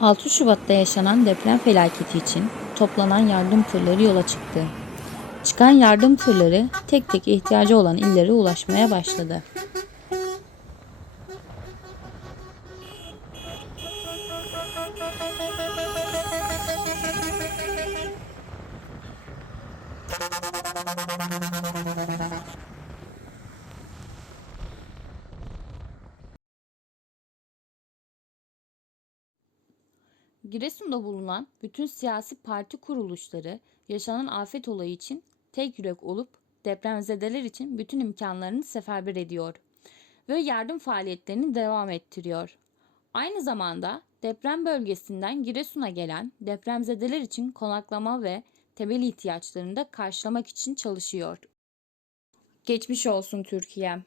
...6 Şubat'ta yaşanan deprem felaketi için toplanan yardım tırları yola çıktı. Çıkan yardım tırları tek tek ihtiyacı olan illere ulaşmaya başladı. Giresun'da bulunan bütün siyasi parti kuruluşları yaşanan afet olayı için tek yürek olup depremzedeler için bütün imkanlarını seferber ediyor ve yardım faaliyetlerini devam ettiriyor. Aynı zamanda deprem bölgesinden Giresun'a gelen depremzedeler için konaklama ve temel ihtiyaçlarını da karşılamak için çalışıyor. Geçmiş olsun Türkiye.